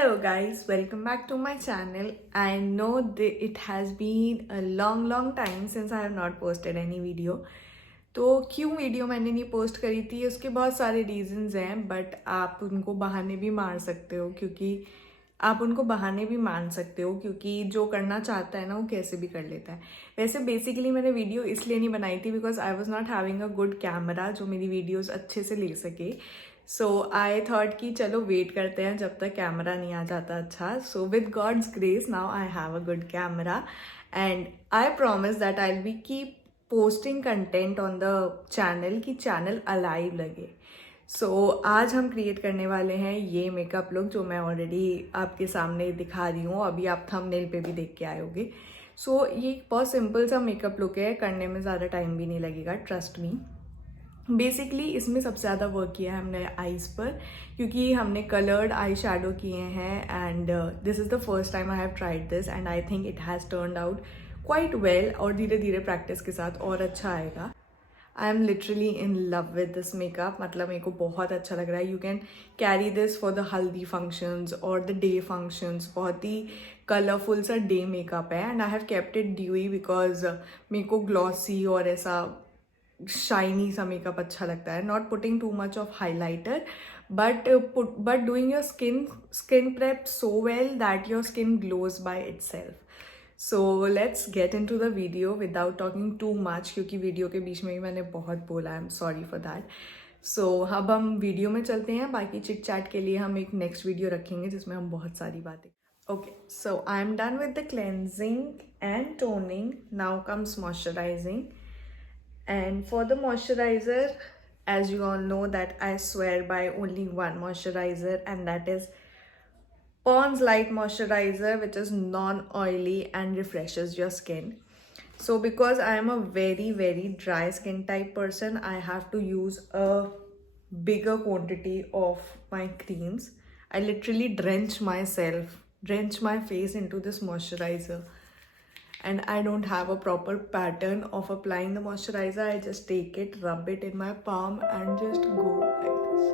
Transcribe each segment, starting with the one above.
Hello guys, welcome back to my channel. I know it has been a long time since I have not posted any video. तो क्यों video मैंने नहीं post करी थी उसके बहुत सारे रीजंस हैं, बट आप उनको बहाने भी मार सकते हो क्योंकि जो करना चाहता है ना वो कैसे भी कर लेता है. वैसे बेसिकली मैंने वीडियो इसलिए नहीं बनाई थी because I was not having a good camera जो मेरी वीडियोस अच्छे से ले सके. सो आई थॉट कि चलो वेट करते हैं जब तक कैमरा नहीं आ जाता अच्छा. So with God's grace now I have a good camera and I promise that I will be keep posting content on the channel कि चैनल अलाइव लगे. सो आज हम क्रिएट करने वाले हैं ये मेकअप लुक जो मैं ऑलरेडी आपके सामने दिखा रही हूँ. अभी आप थंबनेल पे भी देख के आए होगे. सो ये बहुत सिंपल सा मेकअप लुक है, करने में ज़्यादा टाइम भी नहीं लगेगा, ट्रस्ट मी. बेसिकली इसमें सबसे ज़्यादा वर्क किया है हमने आईज पर क्योंकि हमने कलर्ड आई शेडो किए हैं and this is the first time I have tried this and I think it has turned out quite well और धीरे धीरे प्रैक्टिस के साथ और अच्छा आएगा. I am literally in love with this makeup. मतलब मेरे को बहुत अच्छा लग रहा है. You can carry this for the हल्दी फंक्शंस और द डे फंक्शंस. बहुत ही कलरफुल सा डे मेकअप है and I have kept it dewy because मेरे को ग्लॉसी और ऐसा शाइनी सा मेकअप अच्छा लगता है. Not putting too much of highlighter but doing your skin prep so well that your skin glows by itself. So let's get into the video without talking too much क्योंकि video के बीच में ही मैंने बहुत बोला. I am sorry for that. So अब हम वीडियो में चलते हैं. बाकी चिट चैट के लिए हम एक नेक्स्ट वीडियो रखेंगे जिसमें हम बहुत सारी बातें. Okay, so I'm done with the cleansing and toning. Now comes moisturizing. And for the moisturizer, as you all know that I swear by only one moisturizer and that is Pond's Light Moisturizer, which is non-oily and refreshes your skin. So because I am a very dry skin type person, I have to use a bigger quantity of my creams. I literally drench my face into this moisturizer. And I don't have a proper pattern of applying the moisturizer. I just take it, rub it in my palm and just go like this.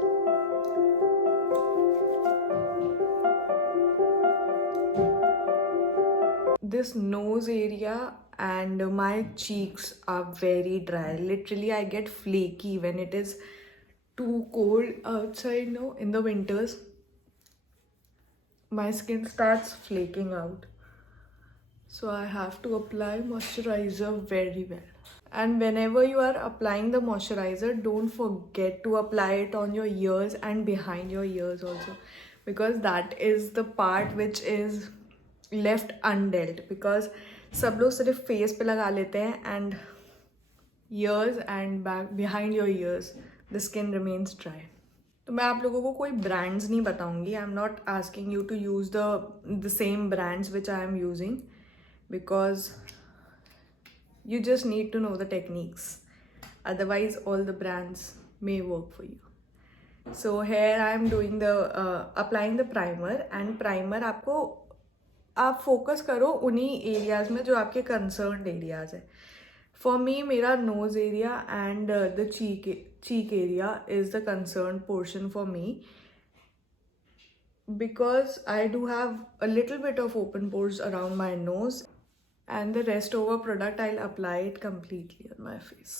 This nose area and my cheeks are very dry. Literally I get flaky when it is too cold outside now in the winters. My skin starts flaking out. So I have to apply moisturizer very well. And whenever you are applying the moisturizer, don't forget to apply it on your ears and behind your ears also. Because that is the part which is left undealt. Because सब लोग सिर्फ face पे लगा लेते हैं and ears and back behind your ears the skin remains dry. तो मैं आप लोगों को कोई ब्रांड्स नहीं बताऊंगी. I am not asking you to use the same brands which I am using because you just need to know the techniques, otherwise all the brands may work for you. So here I am doing the applying the primer and primer आपको आप focus करो उन्हीं areas में जो आपके concerned areas है. For me मेरा knows area and the cheek area is the concerned portion for me because I do have a little bit of open pores around my nose. And the rest over product I'll apply it completely on my face.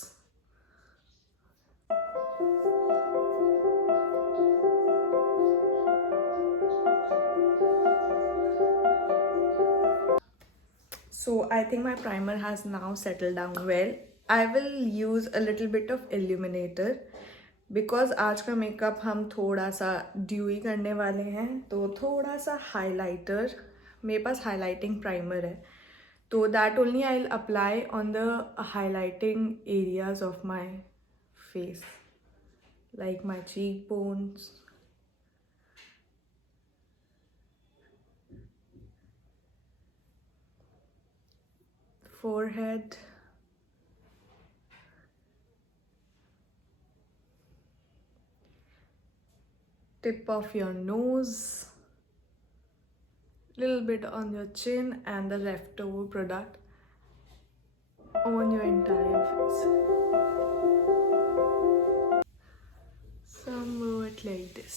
So I think my primer has now settled down well. I will use a little bit of illuminator because आज का makeup हम थोड़ा सा dewy करने वाले हैं. तो थोड़ा सा हाइलाइटर, मेरे पास हाइलाइटिंग प्राइमर है. So that only I'll apply on the highlighting areas of my face, like my cheekbones, forehead, tip of your nose, little bit on your chin and the leftover product on your entire face. Somewhat like this.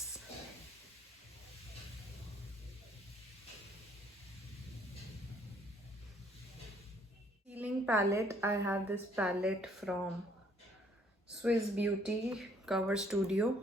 blending palette, I have this palette from Swiss Beauty Cover Studio.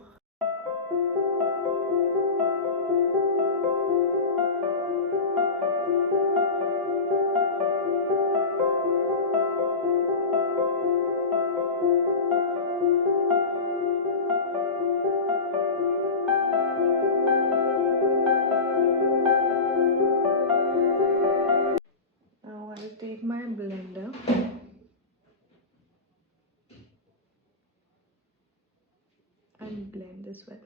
Now I'll take my blender and blend this well.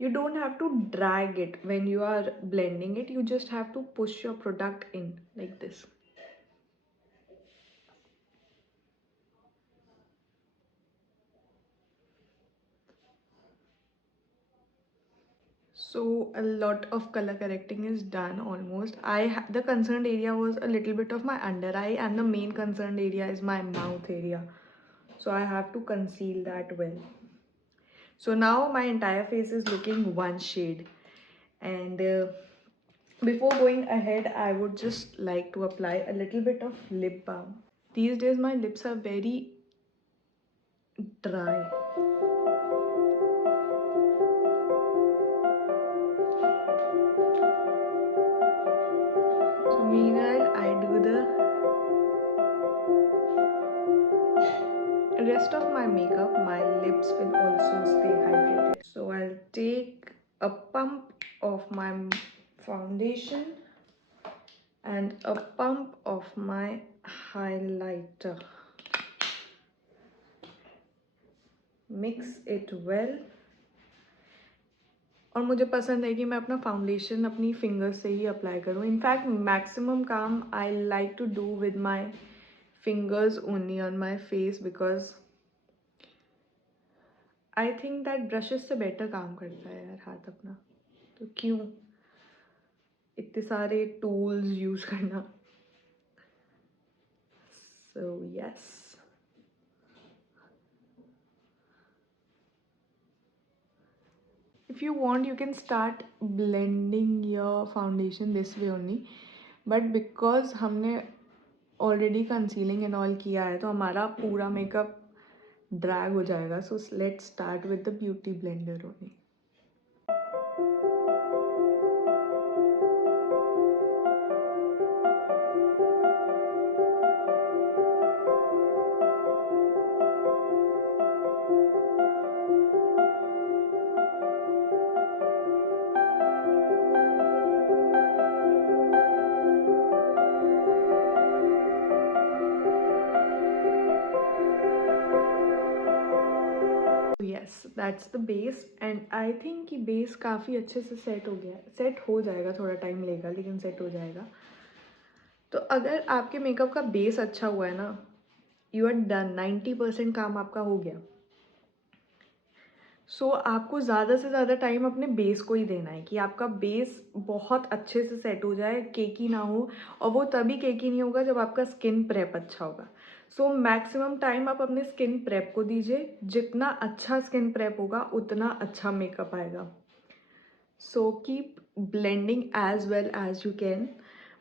You don't have to drag it when you are blending it, you just have to push your product in like this. So a lot of color correcting is done almost. The concerned area was a little bit of my under eye, and the main concerned area is my mouth area. So I have to conceal that well. So now my entire face is looking one shade. And before going ahead, I would just like to apply a little bit of lip balm. These days my lips are very dry. So meanwhile, I do the rest of my makeup. My lips will also stay hydrated. So I'll take a pump of my foundation and a pump of my highlighter. Mix it well. और मुझे पसंद है कि मैं अपना foundation अपनी finger से ही अप्लाई करूँ. इनफैक्ट मैक्सिमम काम I like to do with my fingers only on my face, because I think that brushes से बेटर काम करता है यार हाथ अपना. तो क्यों इतने सारे टूल्स यूज़ करना. So yes. If you want, you can start blending your foundation this way only, but because हमने already concealing and all किया है तो हमारा पूरा makeup drag हो जाएगा. So let's start with the beauty blender only. Yes, that's the base, and I think कि base काफ़ी अच्छे से सेट हो गया है. सेट हो जाएगा, थोड़ा टाइम लेगा लेकिन सेट हो जाएगा. तो अगर आपके मेकअप का बेस अच्छा हुआ है ना, यू आर डन. 90% काम आपका हो गया. सो आपको ज़्यादा से ज़्यादा टाइम अपने बेस को ही देना है कि आपका बेस बहुत अच्छे से सेट हो जाए, केकी ना हो. और वो तभी केकी नहीं होगा जब आपका स्किन प्रेप अच्छा होगा. सो मैक्सिमम टाइम आप अपने स्किन प्रेप को दीजिए. जितना अच्छा स्किन प्रेप होगा उतना अच्छा मेकअप आएगा. So keep blending as well as you can,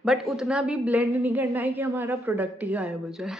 but उतना भी ब्लेंड नहीं करना है कि हमारा प्रोडक्ट ही गायब हो जाए.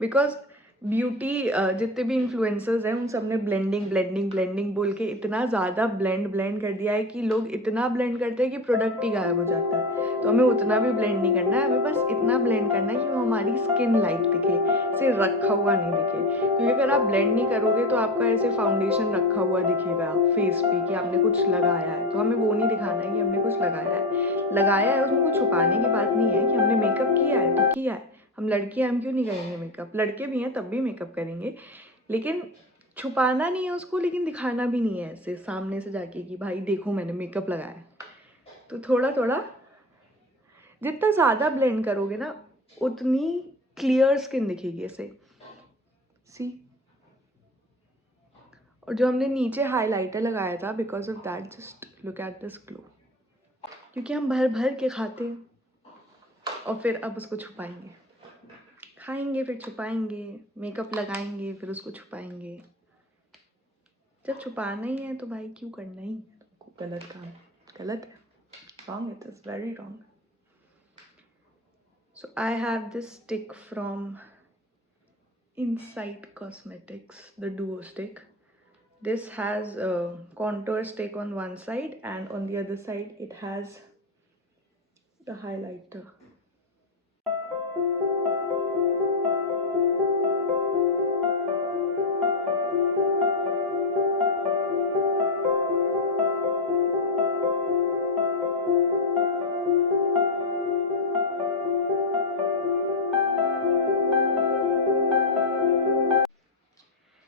बिकॉज ब्यूटी जितने भी इन्फ्लुएंसर्स हैं उन सब ने ब्लेंडिंग ब्लेंडिंग ब्लेंडिंग बोल के इतना ज़्यादा ब्लेंड कर दिया है कि लोग इतना ब्लेंड करते हैं कि प्रोडक्ट ही गायब हो जाता है. तो हमें उतना भी ब्लेंड नहीं करना है. हमें बस इतना ब्लेंड करना है कि वो हमारी स्किन लाइक दिखे, से रखा हुआ नहीं दिखे. क्योंकि अगर आप ब्लेंड नहीं करोगे तो आपका ऐसे फाउंडेशन रखा हुआ दिखेगा फेस पे कि आपने कुछ लगाया है. तो हमें वो नहीं दिखाना है कि हमने कुछ लगाया है. लगाया है उसमें कुछ छुपाने की बात नहीं है कि हमने मेकअप किया है तो किया है. हम लड़कियां हम क्यों नहीं करेंगे मेकअप. लड़के भी हैं तब भी मेकअप करेंगे, लेकिन छुपाना नहीं है उसको, लेकिन दिखाना भी नहीं है ऐसे सामने से जाके कि भाई देखो मैंने मेकअप लगाया है. तो थोड़ा थोड़ा जितना ज़्यादा ब्लेंड करोगे ना उतनी क्लियर स्किन दिखेगी ऐसे. सी. और जो हमने नीचे हाइलाइटर लगाया था, because of that just look at this glow. क्योंकि हम भर भर के खाते हैं और फिर अब उसको छुपाएंगे. खाएंगे फिर छुपाएंगे, मेकअप लगाएंगे फिर उसको छुपाएंगे. जब छुपाना ही है तो भाई क्यों करना ही. गलत काम, गलत है. Wrong it is, very wrong. So I have this stick from Insight Cosmetics, the Duo stick. This has a contour stick on one side, and on the other side it has the highlighter.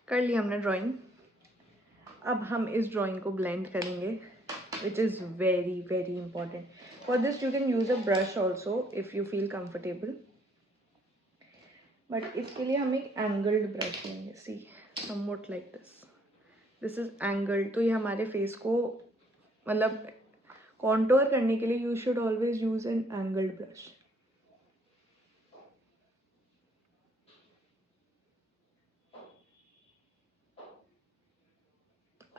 कर ली हमने drawing. अब हम इस drawing को blend करेंगे, which is very very important. For this you can use a brush also if you feel comfortable. But इसके लिए हम एक angled brush लेंगे. See, somewhat like this. This is angled. तो ये हमारे face को मतलब contour करने के लिए you should always use an angled brush.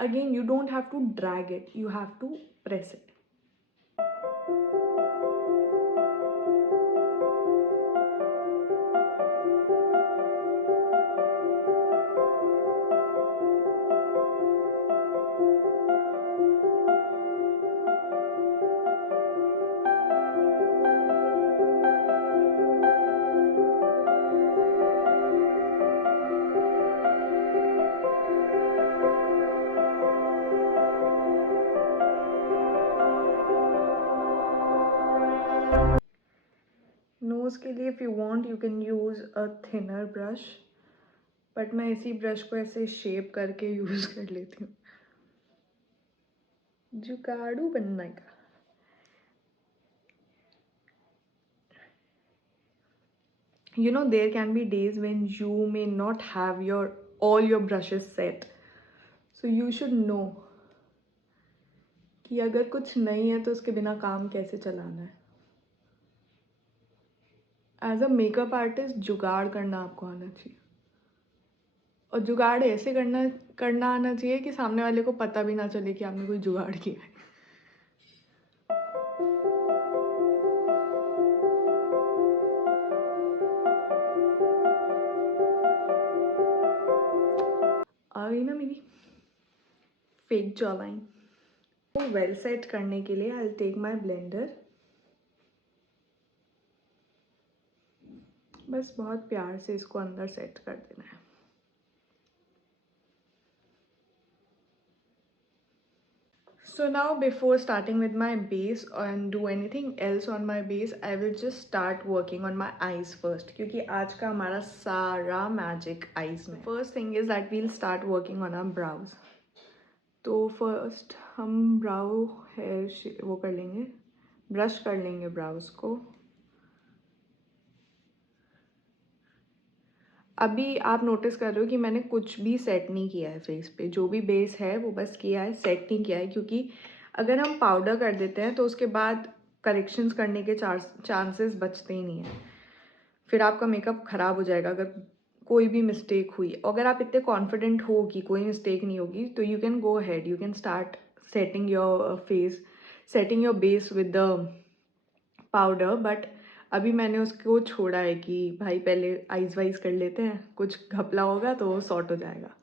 Again, you don't have to drag it, you have to press it. Nose के लिए if you want you can use a thinner brush, but मैं इसी brush को ऐसे shape करके use कर लेती हूँ. जुगाड़ू बनना का. You know, there can be days when you may not have all your brushes set, so you should know कि अगर कुछ नहीं है तो उसके बिना काम कैसे चलाना है. एज अ मेकअप आर्टिस्ट जुगाड़ करना आपको आना चाहिए, और जुगाड़ ऐसे करना आना चाहिए कि सामने वाले को पता भी ना चले कि आपने कोई जुगाड़ किया है. आ गई ना मेरी फेक जॉ लाइन. तो वेल सेट करने के लिए आई टेक माई ब्लेंडर. बस बहुत प्यार से इसको अंदर सेट कर देना है. So now before starting with my base and do anything else on my base, I will just start working on my eyes first, क्योंकि आज का हमारा सारा magic eyes में. First thing is that we'll start working on our brows. तो first हम brow hair वो कर लेंगे, brush कर लेंगे brows को. अभी आप नोटिस कर रहे हो कि मैंने कुछ भी सेट नहीं किया है फेस पे. जो भी बेस है वो बस किया है, सेट नहीं किया है, क्योंकि अगर हम पाउडर कर देते हैं तो उसके बाद करेक्शंस करने के चांसेस बचते ही नहीं हैं. फिर आपका मेकअप ख़राब हो जाएगा अगर कोई भी मिस्टेक हुई. अगर आप इतने कॉन्फिडेंट हो कि कोई मिस्टेक नहीं होगी तो you can go ahead, you can start setting your face, setting your base with the powder. But अभी मैंने उसको छोड़ा है कि भाई पहले आइज वाइज कर लेते हैं, कुछ घपला होगा तो सॉर्ट हो जाएगा.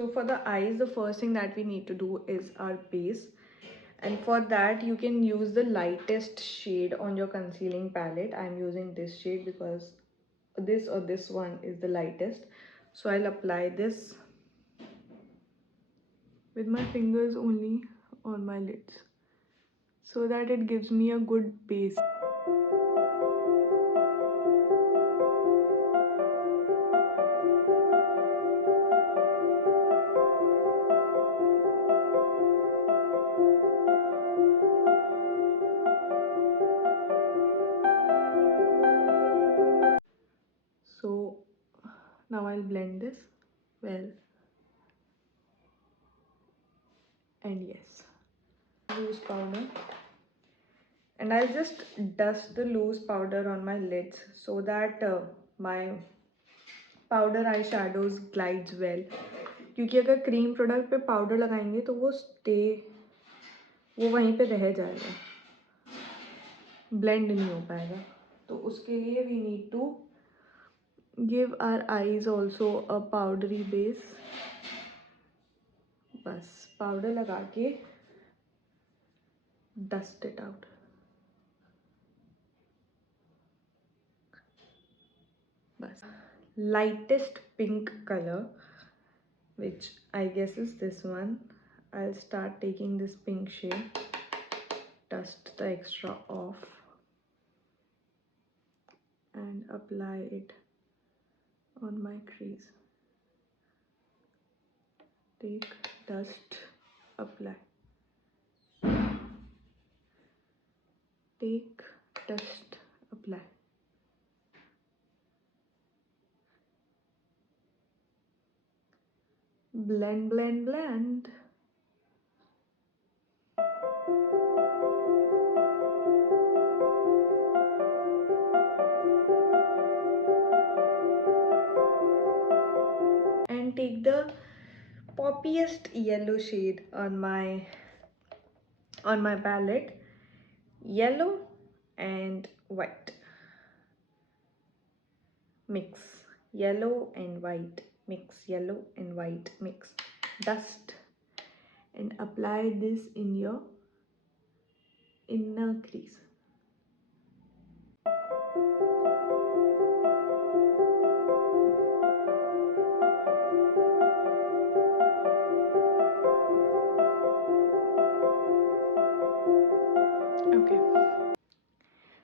So for the eyes, the first thing that we need to do is our base, and for that you can use the lightest shade on your concealing palette. I'm using this shade because this one is the lightest. So I'll apply this with my fingers only on my lids so that it gives me a good base. blend this well. And yes, loose powder. And I'll just dust the loose powder on my lids so that my powder eyeshadows glides well. क्योंकि अगर cream product पे powder लगाएंगे तो वो वहीं पे रह जाएगा, ब्लेंड नहीं हो पाएगा. तो उसके लिए we need to give our eyes also a powdery base. बस पाउडर लगा के डस्ट इट आउट. बस lightest pink color, which I guess is this one. I'll start taking this pink shade, dust the extra off and apply it on my crease. Take, dust, apply. Take, dust, apply. Blend, blend, blend. And take the poppiest yellow shade on my palette. Yellow and white. Mix. Yellow and white. Mix. Yellow and white. Mix. Dust. And apply this in your inner crease. Okay.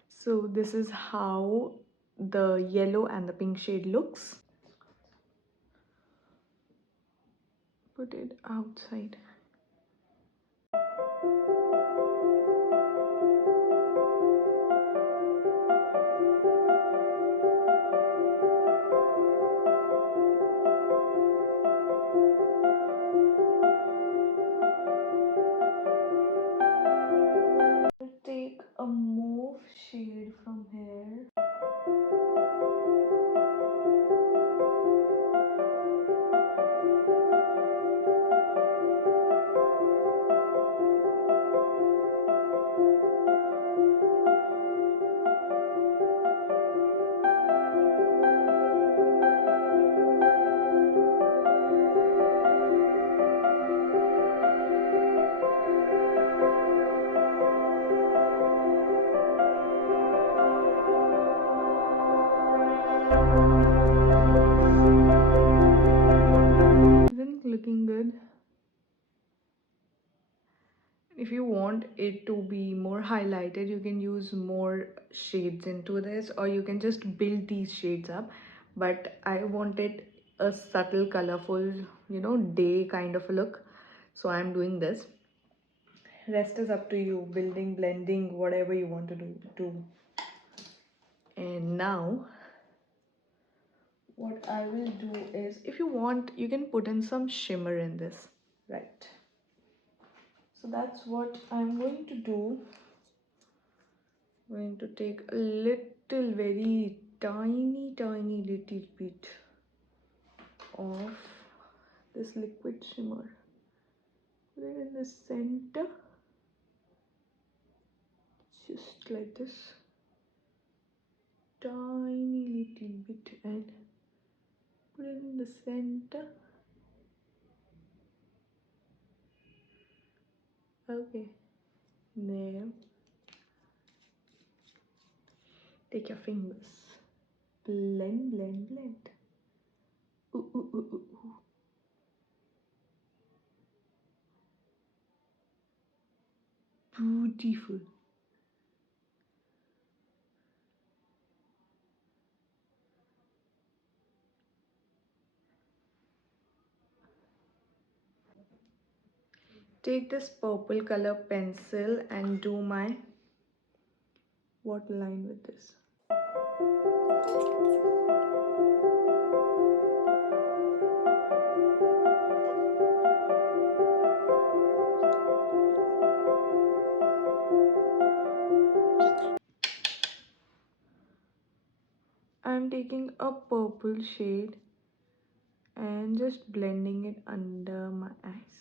So this is how the yellow and the pink shade looks. Put it outside. Take a mauve shade from here. Isn't it looking good? If you want it to be more highlighted, you can use more shades into this, or you can just build these shades up. But I wanted a subtle, colorful, day kind of a look, so I'm doing this. Rest is up to you, building, blending, whatever you want to do. And now what I will do is, if you want, you can put in some shimmer in this, right? So that's what I'm going to do. I'm going to take a little, very tiny little bit of this liquid shimmer. Put it in the center, just like this. Tiny little bit, and put it in the center. Okay, now take your fingers, blend, blend, blend. Ooh, ooh, ooh, ooh, ooh. Beautiful. Take this purple color pencil and do my waterline with this. I'm taking a purple shade and just blending it under my eyes.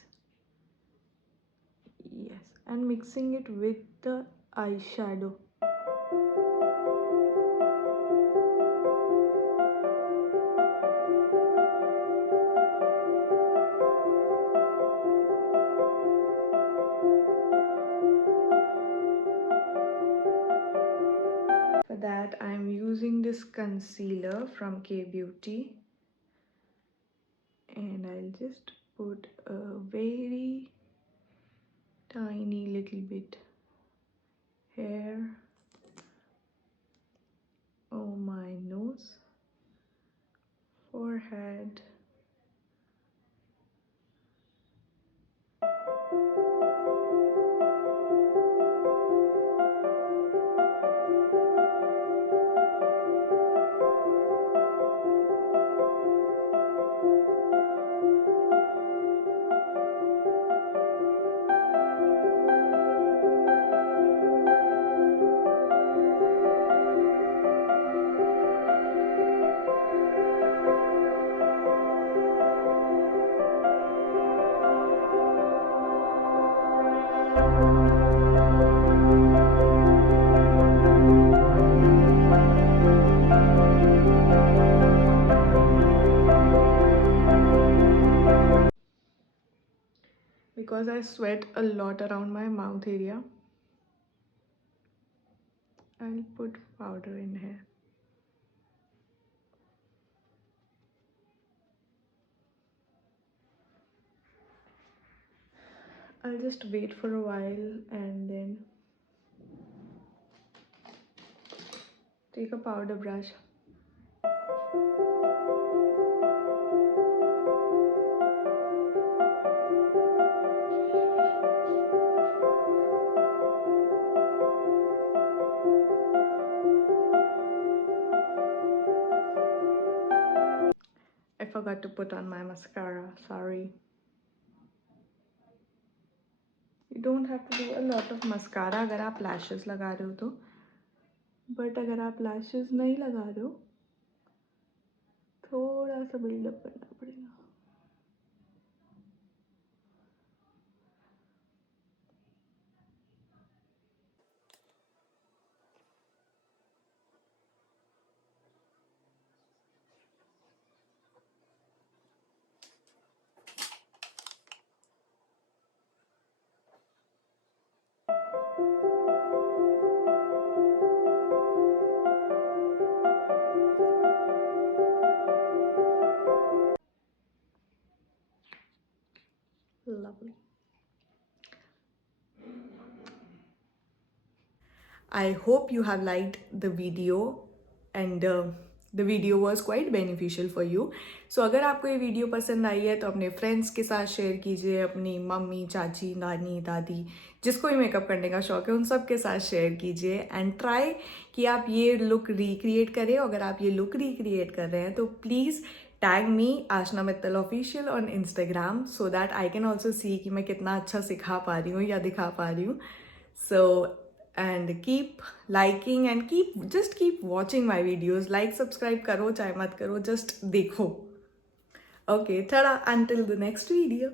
Yes, and mixing it with the eyeshadow. For that, I'm using this concealer from K Beauty, and I'll just put a very tiny little bit here on my nose, forehead, because I sweat a lot around my mouth area. I'll put powder in here. I'll just wait for a while and then take a powder brush. I forgot to put on my mascara, sorry. You don't have to do a lot of mascara अगर आप lashes लगा रहे हो तो, but अगर आप lashes नहीं लगा रहे हो थोड़ा सा बिल्डअप करना पड़ेगा. Lovely. I hope you have liked the video and the video was quite beneficial for you. So अगर आपको ये वीडियो पसंद आई है तो अपने फ्रेंड्स के साथ शेयर कीजिए, अपनी मम्मी, चाची, नानी, दादी, जिसको भी मेकअप करने का शौक है उन सब के साथ शेयर कीजिए एंड ट्राई कि आप ये लुक रिक्रिएट करें. अगर आप ये लुक रिक्रिएट कर रहे हैं तो please tag me Aashna Mittal official on Instagram so that I can also see कि मैं कितना अच्छा सिखा पा रही हूँ या दिखा पा रही हूँ. So and keep liking and keep watching my videos. Like, subscribe karo chahe mat karo, just dekho. Okay, tada, until the next video.